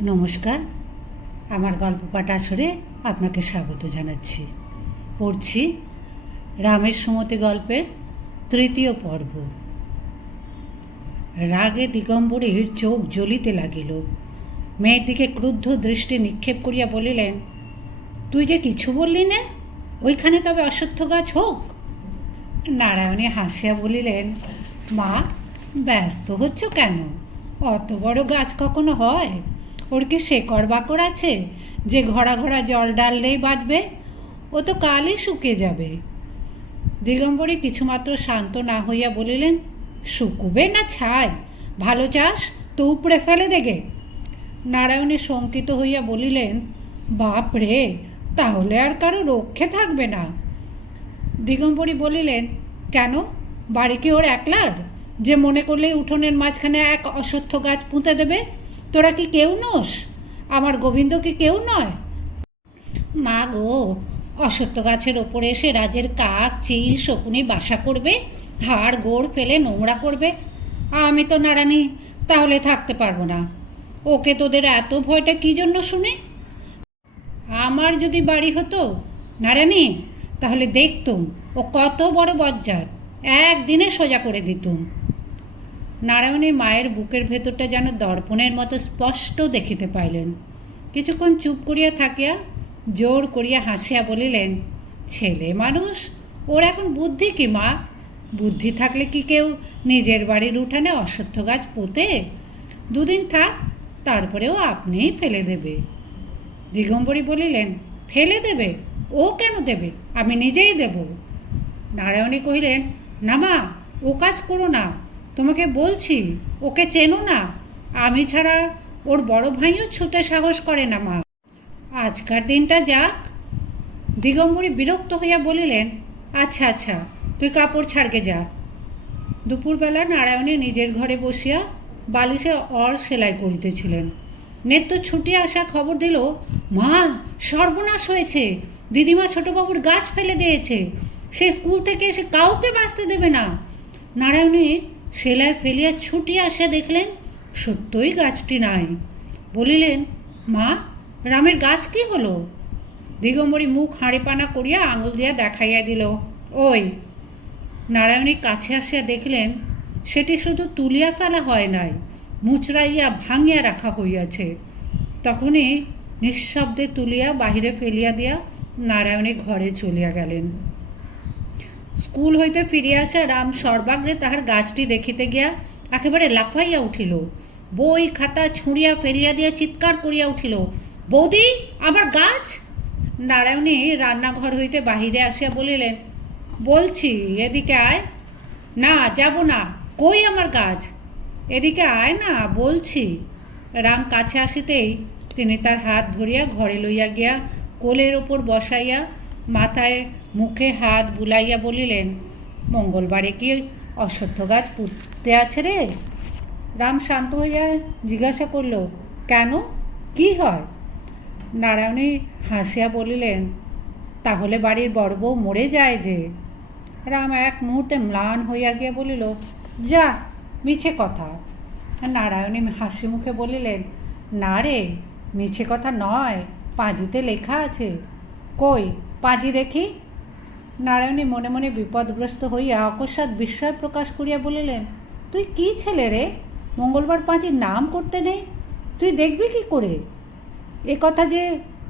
নমস্কার। আমার গল্প পাঠ আসরে আপনাকে স্বাগত জানাচ্ছি। পড়ছি রামের সুমতি গল্পের তৃতীয় পর্ব। রাগে দিগম্বরীর চোখ জ্বলিতে লাগিল। মেয়ের দিকে ক্রুদ্ধ দৃষ্টি নিক্ষেপ করিয়া বলিলেন, তুই যে কিছু বললি না, ওইখানে তবে অশ্বত্থ গাছ হোক। নারায়ণী হাসিয়া বলিলেন, মা, ব্যস্ত হচ্ছ কেন? অত বড় গাছ কখনো হয়? ওর কি শেকড় বাকড় আছে? যে ঘোড়া ঘোড়া জল ডাললেই বাঁচবে ও তো কালই শুকে যাবে। দিগম্বরী কিছুমাত্র শান্ত না হইয়া বলিলেন, শুকুবে না ছাই? ভালো চাস তো উপড়ে ফেলে দেগে নারায়ণে শঙ্কিত হইয়া বলিলেন, বাপ রে, তাহলে আর কারও রক্ষে থাকবে না। দিগম্বরী বলিলেন, কেন? বাড়ি কি ওর একলার? যে মনে করলে উঠোনের মাঝখানে এক অশ্বত্থ গাছ পুঁতে দেবে? তোরা কি কেউ নোস? আমার গোবিন্দ কি কেউ নয়? মা গো, অশ্বত্থ গাছের ওপরে এসে রাজের কাক, চিল, শকুনি বাসা করবে, হাড় গোড় ফেলে নোংরা করবে। আমি তো নারানি তাহলে থাকতে পারব না। ওকে তোদের এত ভয়টা কী জন্য শুনে? আমার যদি বাড়ি হতো, নারায়ণী, তাহলে দেখতুম, ও কত বড় বজ্জাত। একদিনে সোজা করে দিতুম। নারায়ণী মায়ের বুকের ভেতরটা যেন দর্পণের মতো স্পষ্ট দেখিতে পাইলেন। কিছুক্ষণ চুপ করিয়া থাকিয়া জোর করিয়া হাসিয়া বলিলেন, ছেলে মানুষ, ওর এখন বুদ্ধি কি মা? বুদ্ধি থাকলে কি কেউ নিজের বাড়ির উঠানে অশ্বত্থ গাছ পোতে? দুদিন থাক, তারপরেও আপনিই ফেলে দেবে। দিগম্বরী বলিলেন, ফেলে দেবে? ও কেন দেবে? আমি নিজেই দেব। নারায়ণী কহিলেন, না মা, ও কাজ করো না। তোমাকে বলছি, ওকে চেনো না। আমি ছাড়া ওর বড় ভাইও ছুতে সাহস করে না, মা। আজকার দিনটা যাক। দিগম্বরী বিরক্ত হইয়া বলিলেন আচ্ছা আচ্ছা তুই কাপড় ছাড়কে যা। দুপুরবেলা নারায়ণে নিজের ঘরে বসিয়া বালিশে অর সেলাই করিতেছিলেন। নেত্য ছুটি আসা খবর দিল, মা, সর্বনাশ হয়েছে। দিদিমা ছোটবাবুর গাছ ফেলে দিয়েছে। সে স্কুল থেকে এসে কাউকে বাঁচতে দেবে না। নারায়ণী সেলাই ফেলিয়া ছুটি আসিয়া দেখলেন, সত্যই গাছটি নাই। বলিলেন, মা, রামের গাছ কি হলো? দিগম্বরী মুখ হাঁড়িপানা করিয়া আঙুল দিয়া দেখাইয়া দিল, ওই। নারায়ণী কাছে আসিয়া দেখলেন, সেটি শুধু তুলিয়া ফেলা হয় নাই, মুচড়াইয়া ভাঙিয়া রাখা হইয়াছে। তখনই নিঃশব্দে তুলিয়া বাহিরে ফেলিয়া দিয়া নারায়ণী ঘরে চলিয়া গেলেন। স্কুল হইতে ফিরিয়া আসা রাম সর্বাগ্রে তাহার গাছটি দেখিতে গিয়া একেবারে লাফাইয়া উঠিল। বই, খাতা ছুঁড়িয়া ফেলিয়া দিয়া চিৎকার করিয়া উঠিল, বৌদি, আমার গাছ? নারায়ণী রান্নাঘর হইতে বাহিরে আসিয়া বলিলেন, বলছি, এদিকে আয়। না, যাব না। কই আমার গাছ? এদিকে আয় না, বলছি। রাম কাছে আসিতেই তিনি তার হাত ধরিয়া ঘরে লইয়া গিয়া কোলের ওপর বসাইয়া মাথায় মুখে হাত বুলাইয়া বলিলেন, মঙ্গলবারে কি অশ্বত্থ গাছ পুঁততে আছে রে? রাম শান্ত হইয়া জিজ্ঞাসা করল, কেন? কি হয়? নারায়ণী হাসিয়া বলিলেন, তাহলে বাড়ির বড় বউ মরে যায় যে? রাম এক মুহূর্তে ম্লান হইয়া গিয়া বলিল, যা, মিছে কথা। নারায়ণী হাসি মুখে বলিলেন, না রে, মিছে কথা নয়, পাঁজিতে লেখা আছে, কই পাঁজি দেখি। নারায়ণী মনে মনে বিপদগ্রস্ত হইয়া অকস্মাৎ বিস্ময় প্রকাশ করিয়া বলিলেন, তুই কি ছেলে রে? মঙ্গলবার পাঁজির নাম করতে নেই? তুই দেখবি কি করে? এ কথা যে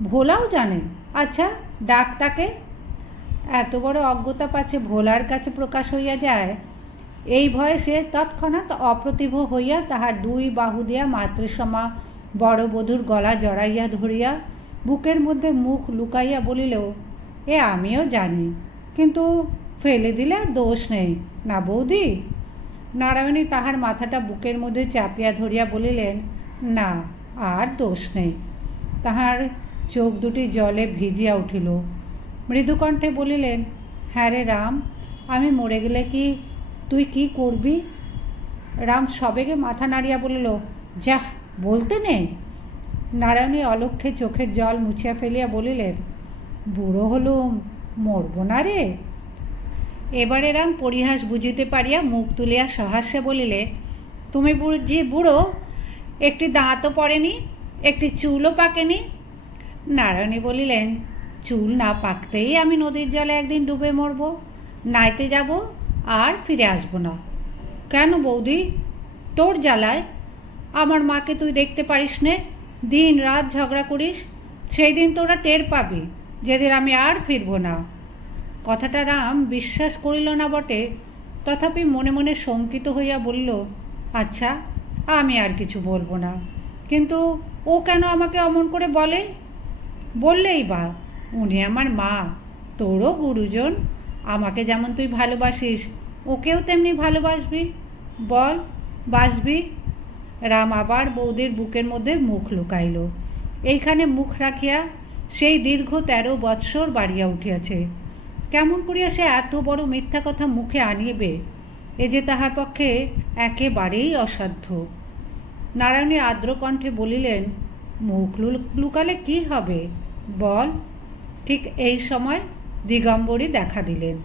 ভোলাও জানে। আচ্ছা ডাক তাকে। এত বড় অজ্ঞতা পাচ্ছে ভোলার কাছে প্রকাশ হইয়া যায়। এই ভয়ে সে তৎক্ষণাৎ অপ্রতিভ হইয়া তাহার দুই বাহু দিয়া মাতৃসমা বড় বধূর গলা জড়াইয়া ধরিয়া বুকের মধ্যে মুখ লুকাইয়া বলিল এ আমিও জানি, কিন্তু ফেলে দিলে আর দোষ নেই, না বৌদি? নারায়ণী তাহার মাথাটা বুকের মধ্যে চাপিয়া ধরিয়া বলিলেন, না, আর দোষ নেই। তাহার চোখ দুটি জলে ভিজিয়া উঠিল। মৃদুকণ্ঠে বলিলেন হ্যাঁ রে রাম, আমি মরে গেলে কি তুই কি করবি? রাম সবেগে মাথা নাড়িয়া বলিল, যাহ, বলতে নেই। নারায়ণী অলক্ষে চোখের জল মুছিয়া ফেলিয়া বলিলেন বুড়ো হলুম, মরব না রে। এবারে রাম পরিহাস বুঝিতে পারিয়া মুখ তুলিয়া সহাস্যে বলিলে, তুমি বুঝি বুড়ো, একটি দাঁতও পড়েনি, একটি চুলও পাকেনি? নারায়ণী বলিলেন, চুল না পাকতেই আমি নদীর জলে একদিন ডুবে মরব, নাইতে যাব আর ফিরে আসব না। কেন বৌদি, তোর জ্বালায়? আমার মাকে তুই দেখতে পারিস নে দিন রাত ঝগড়া করিস, সেই দিন তোরা টের পাবি। যেদিন আমি আর ফিরব না। কথাটা রাম বিশ্বাস করিল না বটে। তথাপি মনে মনে শঙ্কিত হইয়া বলল আচ্ছা আমি আর কিছু বলব না। কিন্তু ও কেন আমাকে অমন করে বলে? বললেই বা, উনি আমার মা, তোরও গুরুজন। আমাকে যেমন তুই ভালোবাসিস, ওকেও তেমনি ভালোবাসবি। বল, বাসবি? রাম আবার বৌদির বুকের মধ্যে মুখ লুকাইল। এইখানে মুখ রাখিয়া সেই দীর্ঘ তেরো বৎসর বাড়িয়া উঠিয়াছে। কেমন করিয়া সে এত বড় মিথ্যা কথা মুখে আনিবে? এ যে তাহার পক্ষে একেবারেই অসাধ্য। নারায়ণী আর্দ্র কণ্ঠে বলিলেন, মুখ লুকালে কি হবে? বল। ঠিক এই সময় দিগম্বরী দেখা দিলেন।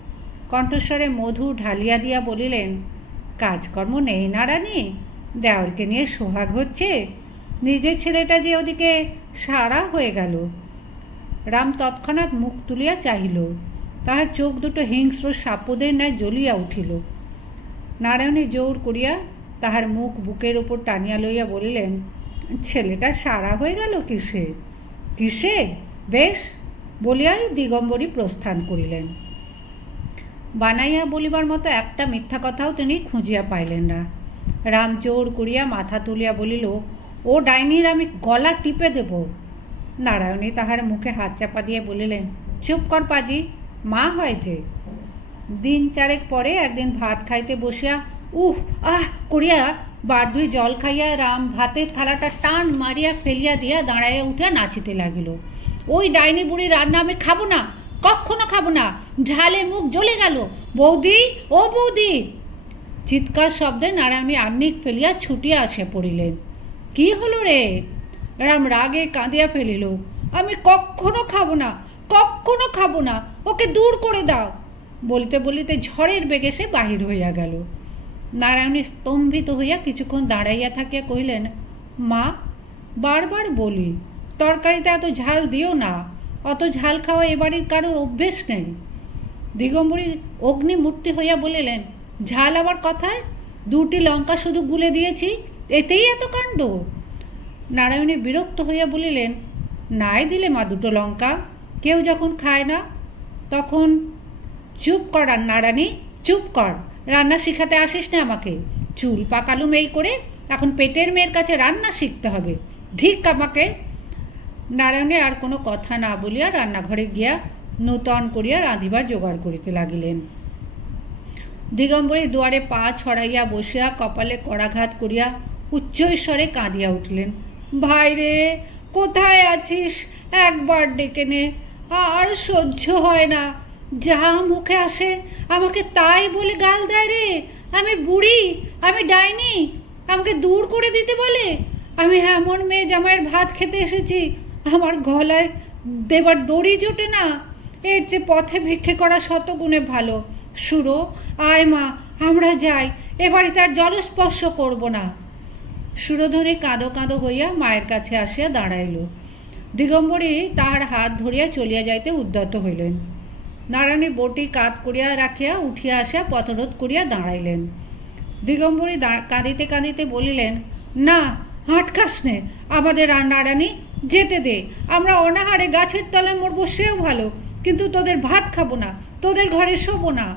কণ্ঠস্বরে মধু ঢালিয়া দিয়া বলিলেন, কাজকর্ম নেই নারায়ণী, দেওরকে নিয়ে সোহাগ হচ্ছে। নিজের ছেলেটা যে ওদিকে সারা হয়ে গেল। রাম তৎক্ষণাৎ মুখ তুলিয়া চাহিল। তাহার চোখ দুটো হিংস্র সাপদের ন্যায় জ্বলিয়া উঠিল। নারায়ণে জোর করিয়া তাহার মুখ বুকের ওপর টানিয়া লইয়া বলিলেন, ছেলেটা সারা হয়ে গেল কিসে? কিসে? বেশ! বলিয়াই দিগম্বরী প্রস্থান করিলেন। বানাইয়া বলিবার মতো একটা মিথ্যা কথাও তিনি খুঁজিয়া পাইলেন না। রাম জোর করিয়া মাথা তুলিয়া বলিল, ও ডাইনির, আমি গলা টিপে দেব। নারায়ণী তাহার মুখে হাত চাপা দিয়ে বলিলেন, চুপ কর পাজি, মা হয় যে দিন চারেক পরে একদিন ভাত খাইতে বসিয়া উহ আহ, করিয়া বার দুই জল খাইয়া রাম ভাতের থালাটা টান মারিয়া ফেলিয়া দিয়া দাঁড়াইয়া উঠিয়া নাচিতে লাগিল। ওই ডাইনি বুড়ি রান্না আমি খাব না কখনো খাব না ঝালে মুখ জ্বলে গেল। বৌদি, ও বৌদি! চিৎকার শব্দে নারায়ণী আন্নিক ফেলিয়া ছুটিয়া আসে পড়িলেন। কি হলো রে? রাম রাগে কাঁদিয়া ফেলিল, আমি কখনো খাব না কখনো খাব না, ওকে দূর করে দাও। বলিতে বলিতে ঝড়ের বেগে সে বাহির হইয়া গেল। নারায়ণী স্তম্ভিত হইয়া কিছুক্ষণ দাঁড়াইয়া থাকিয়া কহিলেন, মা, বারবার বলি, তরকারিতে এত ঝাল দিও না, অত ঝাল খাওয়া এ বাড়ির কারোর অভ্যেস নেই। দিগম্বরী অগ্নিমূর্তি হইয়া বলিলেন, ঝাল আবার কথায়? দুটি লঙ্কা শুধু গুলে দিয়েছি, এতেই এত কাণ্ড? নারায়ণী বিরক্ত হইয়া বলিলেন, নাই দিলে মা দুটো লঙ্কা, কেউ যখন খায় না? তখন, চুপ কর নারায়ণী চুপ কর, রান্না শিখাতে আসিস না আমাকে। চুল পাকালুম এই করে এখন পেটের মেয়ের কাছে রান্না শিখতে হবে। ধিক আমাকে। নারায়ণে আর কোনো কথা না বলিয়া রান্নাঘরে গিয়া নূতন করিয়া রাঁধিবার জোগাড় করিতে লাগিলেন। দিগম্বরী দুয়ারে পা ছড়াইয়া বসিয়া কপালে কড়াঘাত করিয়া উচ্চৈস্বরে কাঁদিয়া উঠলেন। ভাই রে, কোথায় আছিস? একবার ডেকে নে। আর সহ্য হয় না। যা মুখে আসে, আমাকে তাই বলে গাল দেয় রে। আমি বুড়ি, আমি ডাইনি, আমাকে দূর করে দিতে বলে। আমি এমন মেয়ে জামাইয়ের ভাত খেতে এসেছি, আমার গলায় দেবার দড়ি জোটে না। এর চেয়ে পথে ভিক্ষে করা শতগুণে ভালো। সুরো আয় মা, আমরা যাই। এ বাড়িতে আর জলস্পর্শ করব না। সুরধরে কাঁদো কাঁদো হইয়া মায়ের কাছে আসিয়া দাঁড়াইল। দিগম্বরী তাহার হাত ধরিয়া চলিয়া যাইতে উদ্যত হইলেন। নারায়ণী বটি কাত করিয়া রাখিয়া উঠিয়া আসিয়া পথরোধ করিয়া দাঁড়াইলেন। দিগম্বরী কাঁদিতে কাঁদিতে বলিলেন, না আটকাস নে, আমাদের নারায়ণী যেতে দে। আমরা অনাহারে গাছের তলায় মরবো, সেও ভালো। কিন্তু তোদের ভাত খাব না, তোদের ঘরে শোবো না।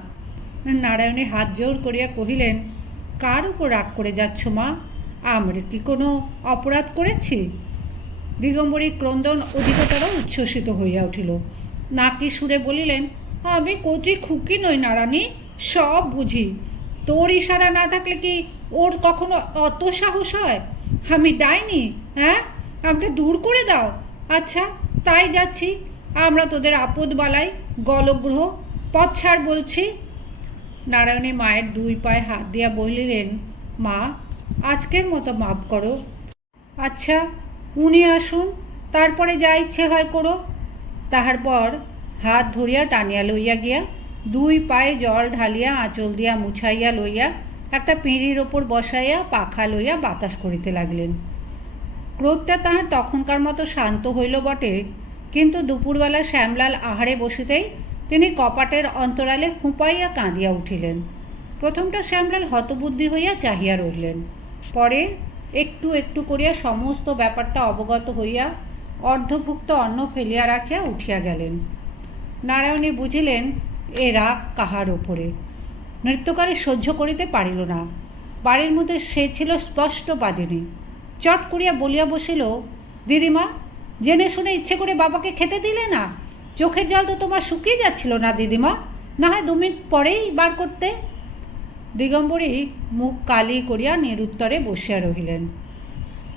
নারায়ণী হাত জোর করিয়া কহিলেন, কার উপর রাগ করে যাচ্ছ মা? আমরা কি কোনো অপরাধ করেছি? দিগম্বরী ক্রন্দন অধিকতর উচ্ছ্বসিত হইয়া উঠিল। নাকি সুরে বলিলেন, আমি কচি খুকি নই নারানি, সব বুঝি। তোর ইশারা না থাকলে কি ওর কখনো অত সাহস হয়? আমি ডাইনি হ্যাঁ? আমাকে দূর করে দাও। আচ্ছা তাই যাচ্ছি। আমরা তোদের আপদ বালাই গলগ্রহ, পথ ছাড় বলছি। নারায়ণী মায়ের দুই পায়ে হাত দিয়া বলিলেন, মা আজকের মতো মাফ করো। আচ্ছা উনি আসুন, তারপরে যা ইচ্ছে হয় করো। তাহার পর হাত ধরিয়া টানিয়া লইয়া গিয়া দুই পায়ে জল ঢালিয়া আঁচল দিয়া মুছাইয়া লইয়া একটা পিঁড়ির ওপর বসাইয়া পাখা লইয়া বাতাস করিতে লাগলেন। ক্রোধটা তাহার তখনকার মতো শান্ত হইল বটে, কিন্তু দুপুরবেলা শ্যামলাল আহারে বসিতেই তিনি কপাটের অন্তরালে হুঁপাইয়া কাঁদিয়া উঠিলেন। প্রথমটা শ্যামলাল হতবুদ্ধি হইয়া চাহিয়া রহিলেন। পরে একটু একটু করিয়া সমস্ত ব্যাপারটা অবগত হইয়া অর্ধভুক্ত অন্ন ফেলিয়া রাখিয়া উঠিয়া গেলেন। নারায়ণী বুঝিলেন, এ রাগ কাহার ওপরে নৃত্যকারী সহ্য করিতে পারিল না। বাড়ির মধ্যে সে ছিল স্পষ্ট বাদিনী। চট করিয়া বলিয়া বসিল, দিদিমা, জেনে শুনে ইচ্ছে করে বাবাকে খেতে দিলে না? চোখের জল তো তোমার শুকিয়ে যাচ্ছিল না, দিদিমা? না হয় দু মিনিট পরেই বার করতে দিগম্বরী মুখ কালি করিয়া নিরুত্তরে বসিয়া রহিলেন।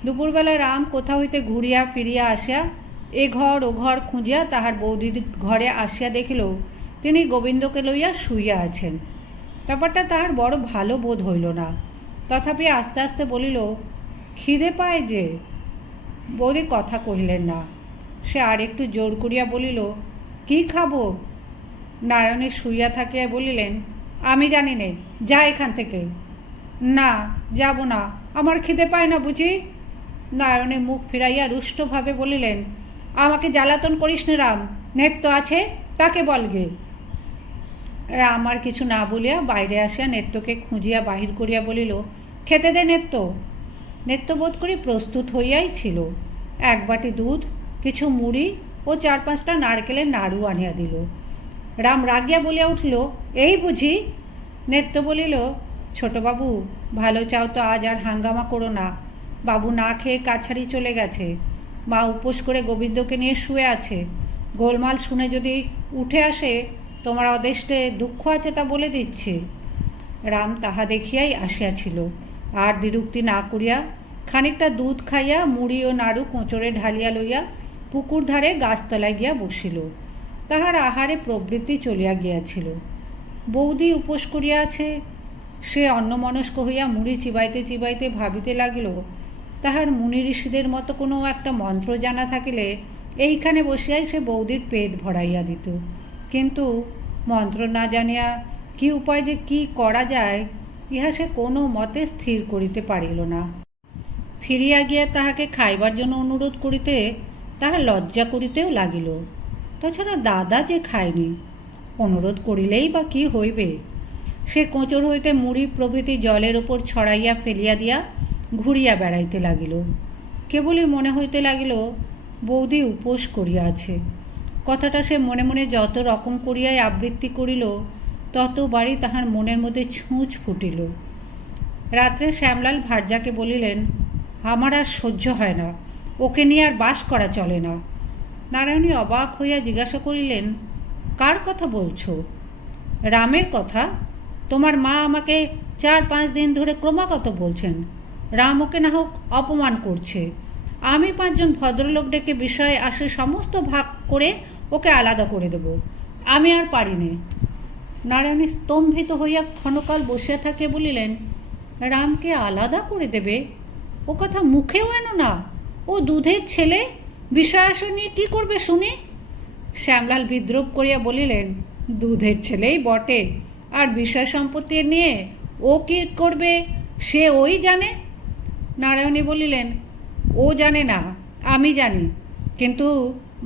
দুপুরবেলা রাম কোথা হইতে ঘুরিয়া ফিরিয়া আসিয়া এ ঘর ও ঘর খুঁজিয়া তাহার বৌদির ঘরে আসিয়া দেখিল, তিনি গোবিন্দকে লইয়া শুইয়া আছেন। ব্যাপারটা তাহার বড় ভালো বোধ হইল না। তথাপি আস্তে আস্তে বলিল, খিদে পায় যে? বৌদি কথা কহিলেন না। সে আর একটু জোর করিয়া বলিল, কি খাব? নারায়ণে শুইয়া থাকিয়া বলিলেন আমি জানি নে, যা এখান থেকে। না, যাব না, আমার খিদে পায় না বুঝি? নারায়ণী মুখ ফিরাইয়া রুষ্টভাবে বলিলেন, আমাকে জ্বালাতন করিস নে রাম নেত্য আছে, তাকে বলগে রাম আর কিছু না বলিয়া বাইরে আসিয়া নেত্যকে খুঁজিয়া বাহির করিয়া বলিল, খেতে দে নেত্য। নেত্য বোধ করি প্রস্তুত হইয়াই ছিল। এক বাটি দুধ, কিছু মুড়ি ও চার পাঁচটা নারকেলের নাড়ু আনিয়া দিল। রাম রাগিয়া বলিয়া উঠিল, এই বুঝি? নেত্য বলিল ছোটবাবু ভালো চাও তো আজ আর হাঙ্গামা করো না। বাবু না খেয়ে কাছারি চলে গেছে। মা উপোস করে গোবিন্দকে নিয়ে শুয়ে আছে। গোলমাল শুনে যদি উঠে আসে, তোমার অদেষ্টে দুঃখ আছে তা বলে দিচ্ছে। রাম তাহা দেখিয়াই আসিয়াছিল আর দ্বিরুক্তি না করিয়া খানিকটা দুধ খাইয়া মুড়ি ও নাড়ু কোঁচড়ে ঢালিয়া লইয়া পুকুর ধারে গাছতলায় গিয়া বসিল। তাহার আহারে প্রবৃত্তি চলিয়া গিয়াছিল। বৌদি উপোস করিয়া আছে সে অন্যমনস্ক হইয়া মুড়ি চিবাইতে চিবাইতে ভাবিতে লাগিল, তাহার মুনি ঋষিদের মতো কোনো একটা মন্ত্র জানা থাকিলে এইখানে বসিয়াই সে বৌদির পেট ভরাইয়া দিত। কিন্তু মন্ত্র না জানিয়া কি উপায় যে কি করা যায়, ইহা সে কোনো মতে স্থির করিতে পারিল না। ফিরিয়া গিয়া তাহাকে খাইবার জন্য অনুরোধ করিতে তাহা লজ্জা করিতেও লাগিল। তাছাড়া দাদা যে খায়নি, অনুরোধ করিলেই বা কি হইবে? সে কোঁচর হইতে মুড়ি প্রভৃতি জলের ওপর ছড়াইয়া ফেলিয়া দিয়া ঘুরিয়া বেড়াইতে লাগিল। কেবলই মনে হইতে লাগিল, বৌদি উপোস করিয়া আছে। কথাটা সে মনে মনে যত রকম করিয়াই আবৃত্তি করিল ততবারই তাহার মনের মধ্যে ছুঁচ ফুটিল। রাত্রে শ্যামলাল ভার্যাকে বলিলেন, আমার আর সহ্য হয় না, ওকে নিয়ে আর বাস করা চলে না। নারায়ণী অবাক হইয়া জিজ্ঞাসা করিলেন, কার কথা বলছ? রামের কথা। তোমার মা আমাকে চার পাঁচ দিন ধরে ক্রমাগত বলছেন, রাম ওকে না হোক অপমান করছে। আমি পাঁচজন ভদ্রলোক ডেকে বিষয়ে আসে সমস্ত ভাগ করে ওকে আলাদা করে দেব। আমি আর পারি নে। নারায়ণী স্তম্ভিত হইয়া ক্ষণকাল বসিয়া থাকে বলিলেন, রামকে আলাদা করে দেবে? ও কথা মুখেও এনো না। ও দুধের ছেলে? বিষয় আসর নিয়ে কী করবে শুনি? শ্যামলাল বিদ্রুপ করিয়া বলিলেন, দুধের ছেলেই বটে, আর বিষয় সম্পত্তি নিয়ে ও কি করবে, সে ওই জানে? নারায়ণী বলিলেন, ও জানে না, আমি জানি, কিন্তু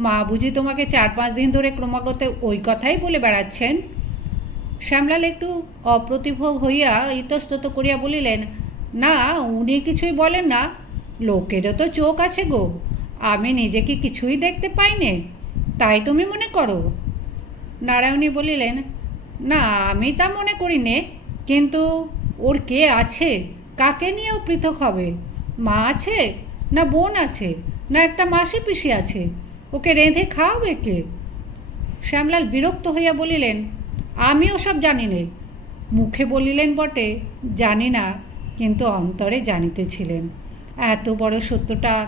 মা বুঝি তোমাকে চার পাঁচ দিন ধরে ক্রমাগত ওই কথাই বলে বেড়াচ্ছেন? শ্যামলাল একটু অপ্রতিভ হইয়া ইতস্তত করিয়া বলিলেন, না, উনি কিছুই বলেন না, লোকেরও তো চোখ আছে গো আমি নিজেকে কিছুই দেখতে পাই নে তাই তুমি মনে করো? নারায়ণী বলিলেন, না, আমি তা মনে করি নে কিন্তু ওর কে আছে? কাকে নিয়েও পৃথক হবে? মা আছে, না বোন আছে, না একটা মাসি পিসি আছে? ওকে রেঁধে খাওয়াবে কে? শ্যামলাল বিরক্ত হইয়া বলিলেন, আমি ওসব জানি নে। মুখে বলিলেন বটে, জানি না, কিন্তু অন্তরে জানিতেছিলেন। এত বড় সত্যটা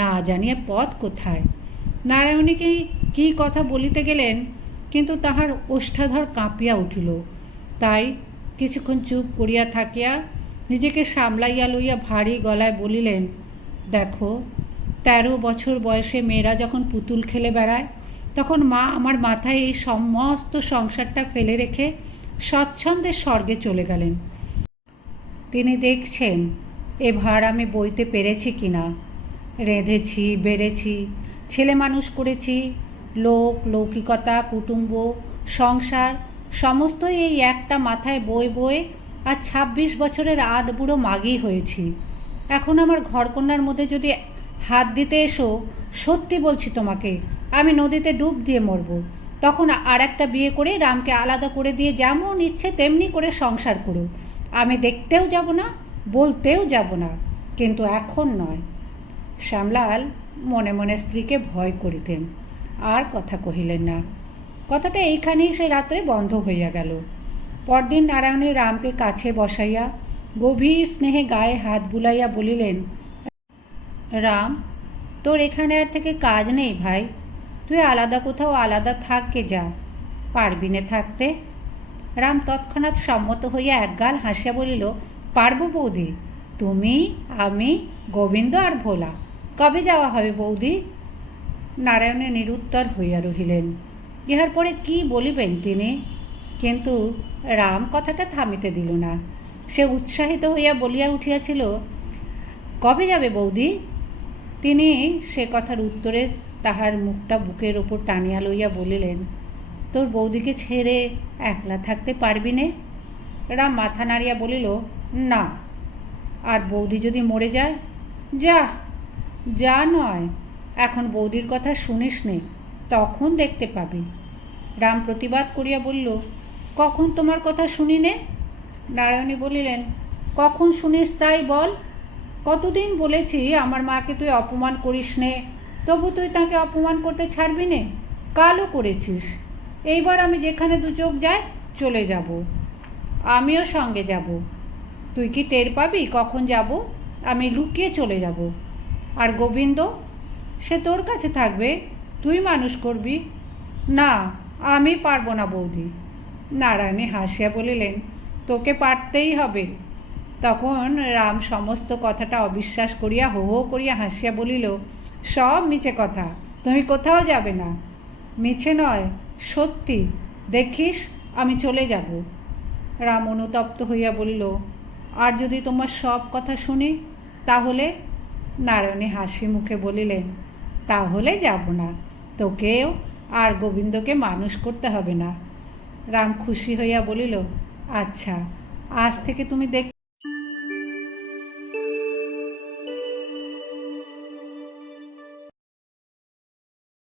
না জানিয়ে পথ কোথায়? নারায়ণীকে কি কথা বলিতে গেলেন, কিন্তু তাহার ওষ্ঠাধর কাঁপিয়া উঠিল। তাই কিছুক্ষণ চুপ করিয়া থাকিয়া নিজেকে সামলাইয়া লইয়া ভারী গলায় বলিলেন, দেখো, তেরো বছর বয়সে মেয়েরা যখন পুতুল খেলে বেড়ায়, তখন মা আমার মাথায় এই সমস্ত সংসারটা ফেলে রেখে স্বচ্ছন্দে স্বর্গে চলে গেলেন। তিনি দেখছেন, এ ভার আমি বইতে পেরেছি কি না রেঁধেছি, বেড়েছি, ছেলে মানুষ করেছি, লোক, লৌকিকতা, কুটুম্ব, সংসার, সমস্তই এই একটা মাথায় বয়ে বয়ে আর ছাব্বিশ বছরের আধ বুড়ো মাগি হয়েছি। এখন আমার ঘরকন্যার মধ্যে যদি হাত দিতে এসো, সত্যি বলছি তোমাকে, আমি নদীতে ডুব দিয়ে মরব। তখন আর একটা বিয়ে করে রামকে আলাদা করে দিয়ে যেমন ইচ্ছে তেমনি করে সংসার করো আমি দেখতেও যাব না, বলতেও যাব না, কিন্তু এখন নয়। শ্যামলাল মনে মনে স্ত্রীকে ভয় করিতেন। আর কথা কহিলেন না। কথাটা এইখানেই সে রাত্রে বন্ধ হইয়া গেল। পরদিন নারায়ণী রামকে কাছে বসাইয়া গভীর স্নেহে গায়ে হাত বুলাইয়া বলিলেন, রাম, তোর এখানে আর থেকে কাজ নেই ভাই। তুই আলাদা কোথাও আলাদা থাককে যা। পারবি না থাকতে? রাম তৎক্ষণাৎ সম্মত হইয়া একগাল হাসিয়া বলিল, পারব বৌদি। তুমি, আমি, গোবিন্দ আর ভোলা। কবে যাওয়া হবে বৌদি? নারায়ণে নিরুত্তর হইয়া রহিলেন। ইহার পরে কি বলিবেন তিনি? কিন্তু রাম কথাটা থামিতে দিল না। সে উৎসাহিত হইয়া বলিয়া উঠিয়াছিল, কবে যাবে বৌদি? তিনি সে কথার উত্তরে তাহার মুখটা বুকের ওপর টানিয়া লইয়া বলিলেন, তোর বৌদিকে ছেড়ে একলা থাকতে পারবি নে? রাম মাথা নাড়িয়া বলিল, না। আর বৌদি যদি মরে যায়, যা যা নয়, এখন বৌদির কথা শুনিস নে, তখন দেখতে পাবি। রাম প্রতিবাদ করিয়া বলল, কখন তোমার কথা শুনি নে? নারায়ণী বলিলেন, কখন শুনিস তাই বল। কতদিন বলেছি আমার মাকে তুই অপমান করিস নে, তবু তুই তাকে অপমান করতে ছাড়বি নে। কালও করেছিস। এইবার আমি যেখানে দু চোখ যায় চলে যাব। আমিও সঙ্গে যাব। তুই কি টের পাবি কখন যাব? আমি লুকিয়ে চলে যাব। আর গোবিন্দ, সে তোর কাছে থাকবে, তুই মানুষ করবি? না, আমি পারব না বৌদি। নারায়ণী হাসিয়া বলিলেন, তোকে পারতেই হবে। তখন রাম সমস্ত কথাটা অবিশ্বাস করিয়া হো হো করিয়া হাসিয়া বলিল, সব মিছে কথা, তুমি কোথাও যাবে না। মিছে নয়, সত্যি, দেখিস, আমি চলে যাব। রাম অনুতপ্ত হইয়া বলিল, আর যদি তোমার সব কথা শুনি, তাহলে নারায়ণী হাসি মুখে বলিলেন, তাহলে যাব না। তোকেও আর গোবিন্দকে মানুষ করতে হবে না। রাম খুশি হইয়া বলিল আচ্ছা আজ থেকে তুমি দেখতে